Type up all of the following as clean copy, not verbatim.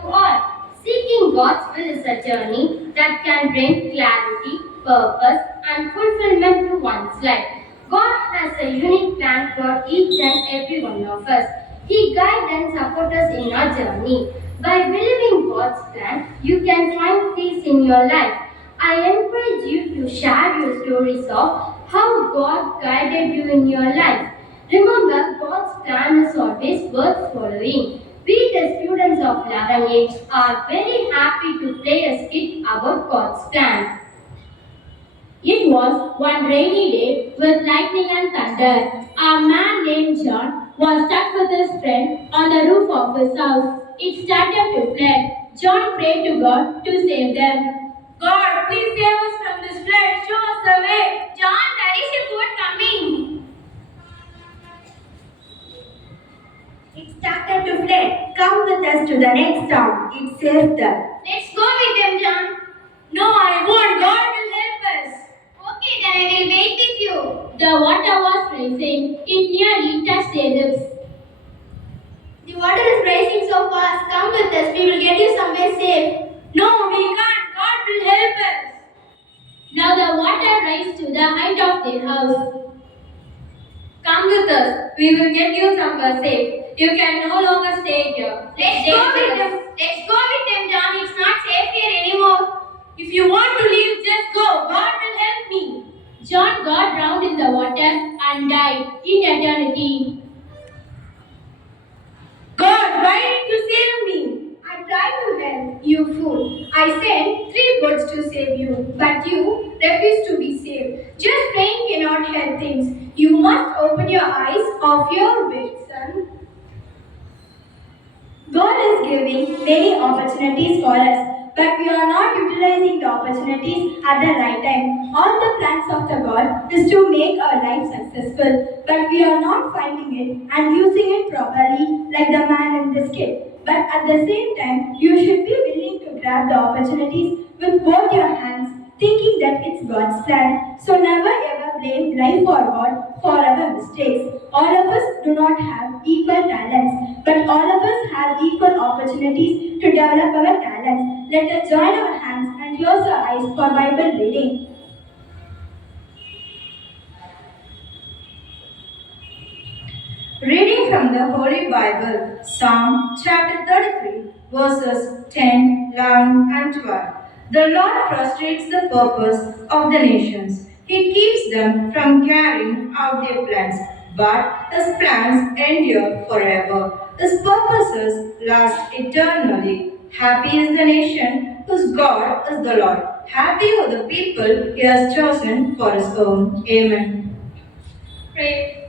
to all. Seeking God's will is a journey that can bring clarity, purpose, and fulfillment to one's life. God has a unique plan for each and every one of us. He guides and supports us in our journey. By believing God's plan, you can find peace in your life. I encourage you to share your stories of how God guided you in your life. Remember, God's plan is always worth following. We, the students of 11A, are very happy to play a skit about God's plan. It was one rainy day with lightning and thunder. A man named John was stuck with his friend on the roof of his house. It started to flood. John prayed to God to save them. God, please save us from this flood. Show us the way. John, there is a boat coming. It started to flood. Come with us to the next town. It saved them. Let's go with them, John. No, I won't. God will help us. Okay, then I will wait with you. The water was rising. It nearly touched their lips. The water is rising so fast. Come with us. We will get you somewhere safe. No, we can't. God will help us. Now the water rose to the height of their house. Come with us. We will get you somewhere safe. You can no longer stay here. Let's go with them. Let's go with them, John. It's not safe here anymore. If you want to leave, just go. God will help me. John got drowned in the water and died in eternity. God, why did you save me? I tried to help, you fool. I sent 3 boats to save you, but you refused to be saved. Just praying cannot help things. You must open your eyes of your wit, son. God is giving many opportunities for us, but we are not utilizing the opportunities at the right time. All the plans of the God is to make our life successful, but we are not finding it and using it properly like the man in this skit. But at the same time, you should be willing to grab the opportunities with both your hands, thinking that it's God's plan. So never ever blame life or God for our mistakes. All of us do not have equal talents, but all of us have equal opportunities to develop our talents. Let us join our hands and close our eyes for Bible reading. Reading from the Holy Bible, Psalm chapter 33, verses 10, 11, and 12. The Lord frustrates the purpose of the nations. He keeps them from carrying out their plans, but His plans endure forever. His purposes last eternally. Happy is the nation whose God is the Lord. Happy are the people He has chosen for His own. Amen. Pray.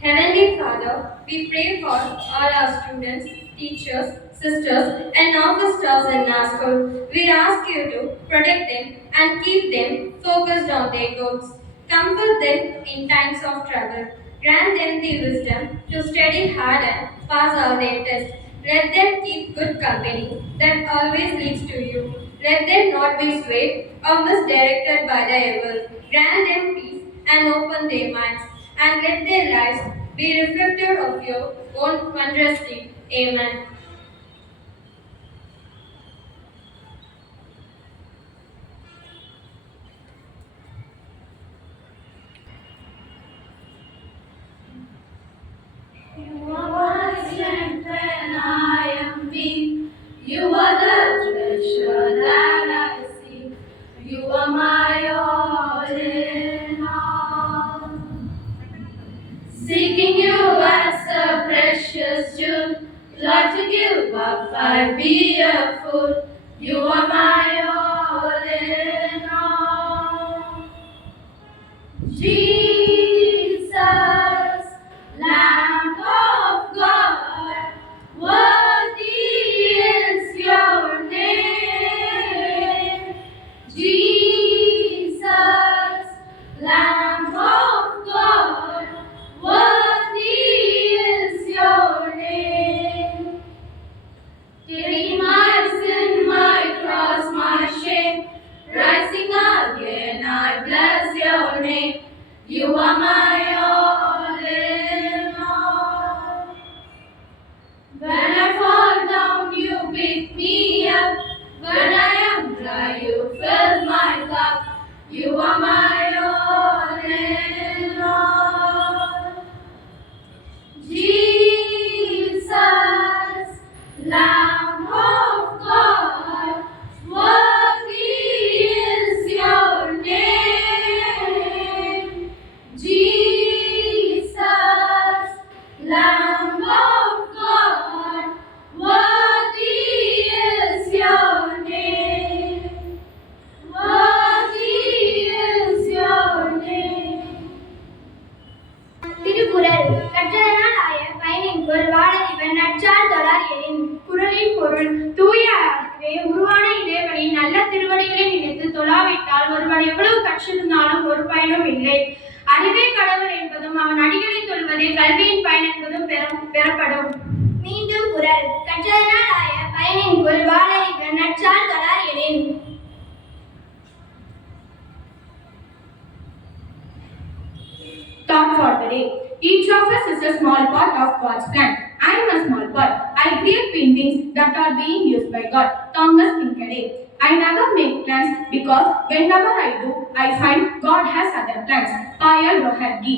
Heavenly Father, we pray for all our students, teachers, sisters, and officers in our school. We ask you to protect them and keep them focused on their goals. Comfort them in times of trouble. Grant them the wisdom to study hard and pass all their tests. Let them keep good company that always leads to you. Let them not be swayed or misdirected by the evil. Grant them peace and open their minds, and let their lives be reflective of your own wondrous deed. Amen. You are my strength when I am weak. You are the treasure that I seek. You are my all in all. Seeking you as a precious jewel, Lord, to give up I'd be a fool. You are my all in all. Jesus, Lamb of God, worthy is your name. Jesus, Lamb of God, worthy is your name. Taking my sin, my cross, my எனப்படும். மீண்டும் குரல் கற்றதனால் ஆய பயனின் கொள் வாழறிவு நற்றால் Galar எனின். Thought for the day. Each of us is a small part of God's plan. I am a small part. I create paintings that are being used by God. Thomas Kinkade. I never make plans because whenever I do, I find God has other plans. Payal Rohadgi.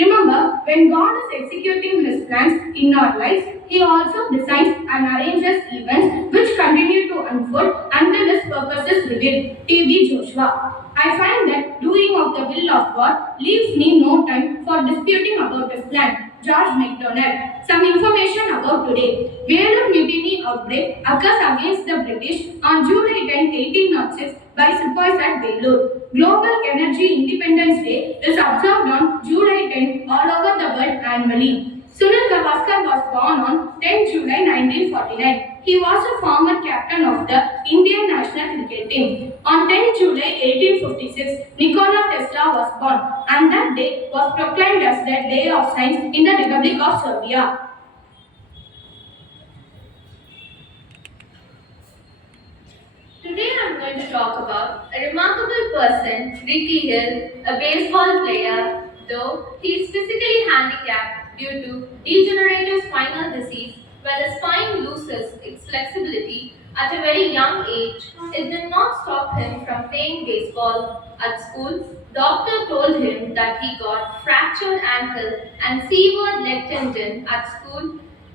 Remember, when God is executing His plans in our lives, He also designs and arranges events which continue to unfold until His purpose is revealed. T.B. Joshua. I find that doing of the will of God leaves me no time for disputing about His plan. George MacDonald. Some information about today. Vellore mutiny outbreak occurs against the British on July 10, 1806 by sepoys at Vellore. Global Energy Independence Day is observed on July 10 all over the world annually. Sunil Gavaskar was born on 10 July 1949. He was a former captain of the Indian national cricket team. On 10 July 1856, Nikola Tesla was born, and that day was proclaimed as the Day of Science in the Republic of Serbia. Today I'm going to talk about a remarkable person, Ricky Hill, a baseball player. Though he is physically handicapped due to degenerative spinal disease, where the spine loses its flexibility at a very young age, it did not stop him from playing baseball. At school, doctor told him that he got fractured ankle and severed leg tendon at school.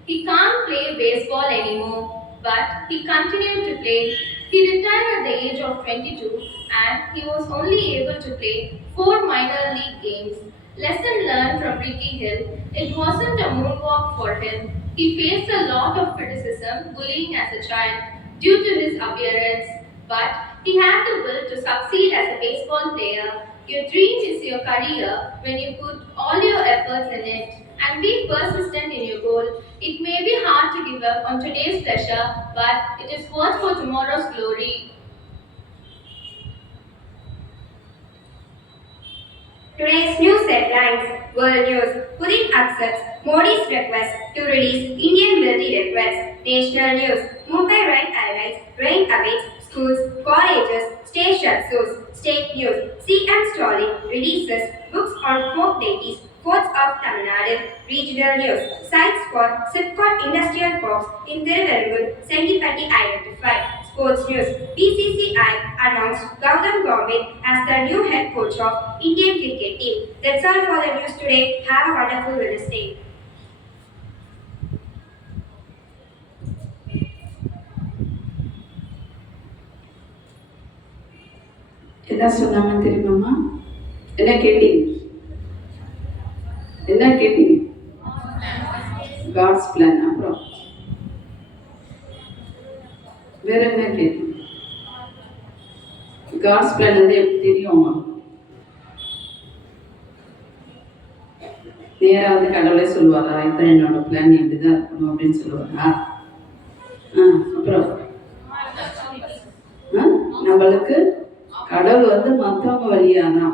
He can't play baseball anymore, but he continued to play. He retired at the age of 22 and he was only able to play 4 minor league games. Lesson learned from Ricky Hill, it wasn't a moonwalk for him. He faced a lot of criticism, bullying as a child due to his appearance, but he had the will to succeed as a baseball player. Your dream is your career when you put all your efforts in it and be persistent in your goal. It may be hard to give up on today's pleasure, but it is worth for tomorrow's glory. Today's news headlines. World news. Putin accepts Modi's request to release Indian military requests. National news. Mumbai rain highlights. Rain awaits schools, colleges, station zoos. State news. CM Stalin releases books on folk deities. Forts of Tamil Nadu. Regional news. Sites for Sipcot Industrial Parks in Tiruvallur, Sengipatti identified. Sports news. BCCI announced Gautam Gambhir as the new head coach of Indian cricket team. That's all for the news today. Have a wonderful Wednesday. என்ன சொன்னாங்க தெரியுமாம்மா? என்ன கேட்டீங்க? God's plan. அப்புறம் வேற என்ன கேட்டீங்க? God's plan வந்து எப்படி தெரியுமா? நேராக வந்து கடவுளே சொல்லுவாரா, இதுதான் என்னோட பிளான், இப்படிதான் இருக்கணும் அப்படின்னு சொல்லுவாரா? அப்புறம் நம்மளுக்கு கடவுள் வந்து மற்றவங்க வழியாக தான்,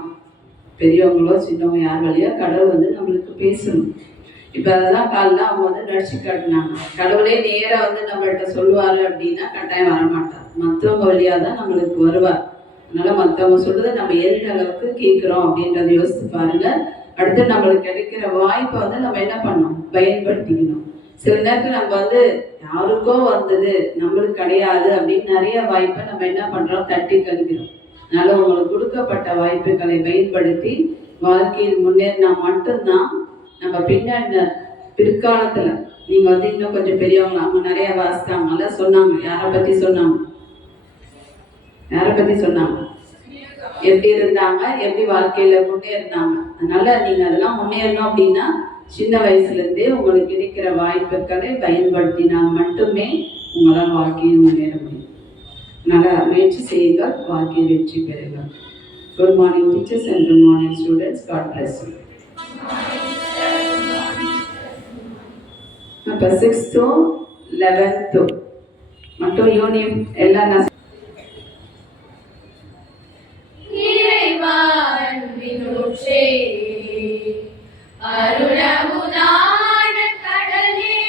பெரியவங்களோ சின்னவங்க யார் வழியாக கடவுள் வந்து நம்மளுக்கு பேசணும். இப்போ அதெல்லாம் காலைல அவங்க வந்து நடிச்சு காட்டினாங்க. கடவுளே நேராக வந்து நம்மள்கிட்ட சொல்லுவார் அப்படின்னா கட்டாயம் வரமாட்டார், மற்றவங்க வழியாக தான் நம்மளுக்கு வருவார். அதனால் மற்றவங்க சொல்கிறத நம்ம எந்த அளவுக்கு கேட்குறோம் அப்படின்றத யோசித்து பாருங்கள். அடுத்து நம்மளுக்கு கிடைக்கிற வாய்ப்பை வந்து நம்ம என்ன பண்ணணும், பயன்படுத்திக்கணும். சில நேரத்தில் நம்ம வந்து யாருக்கோ வந்தது நம்மளுக்கு கிடையாது அப்படின்னு நிறைய வாய்ப்பை நம்ம என்ன பண்ணுறோம், தட்டி கழிக்கிறோம். அதனால் உங்களுக்கு கொடுக்கப்பட்ட வாய்ப்புகளை பயன்படுத்தி வாழ்க்கையில் முன்னேறினா மட்டும்தான் நம்ம பிற்காலத்தில் நீங்கள் வந்து இன்னும் கொஞ்சம் பெரியவங்க, அவங்க நிறைய வாசித்தாங்கல்ல, சொன்னாங்க. யாரை பற்றி சொன்னாங்க? எப்படி இருந்தாங்க, எப்படி வாழ்க்கையில் முன்னேறினாங்க. அதனால் நீங்கள் அதெல்லாம் முன்னேறணும் அப்படின்னா சின்ன வயசுலேருந்தே உங்களுக்கு கிடைக்கிற வாய்ப்புகளை பயன்படுத்தினால் மட்டுமே உங்களால் வாழ்க்கையில் முன்னேற முடியும். நல்லா முயற்சி செய்யுங்கள், வாழ்க்கையை வெற்றி பெறுங்கள். Good morning teachers and good morning students. God bless you. இப்போ 6th 11th மட்டும் யூனிட் எல்லாம் அருளமுதான கடலே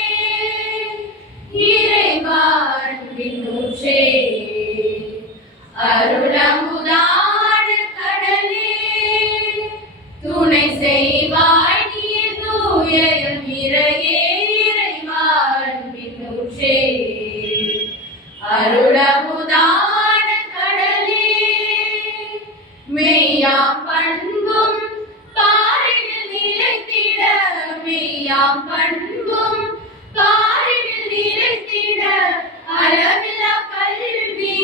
பண்பும் பாரினில் நிலைத்திட அளவில்லா கல்வி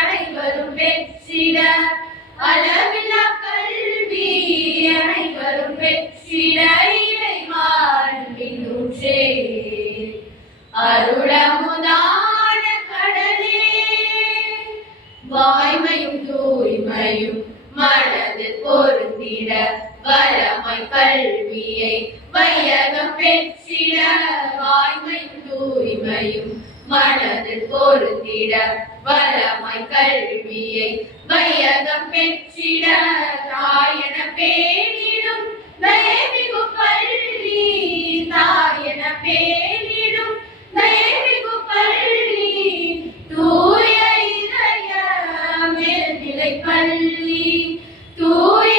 அனைவரும் பெற்றிட அளவில்லா கல்வி அனைவரும் பெற்றிட இறைமாண்பின் ஊற்றே அருளமுதான கடலே வாய்மையும் தூய்மையும் மனதில் பொருந்திட வளமை கல்வியை வையகம் பெற்றிட வாய்மையும் தூய்மையும் மனதில் பொருந்திட வளமை கல்வியை வையகம் பெற்றிட தாயன பேரிடும் தயமிகு பள்ளி தாயன பேரிடும் தயமிகு பள்ளி தூய இதய மேல்நிலை பள்ளி தூய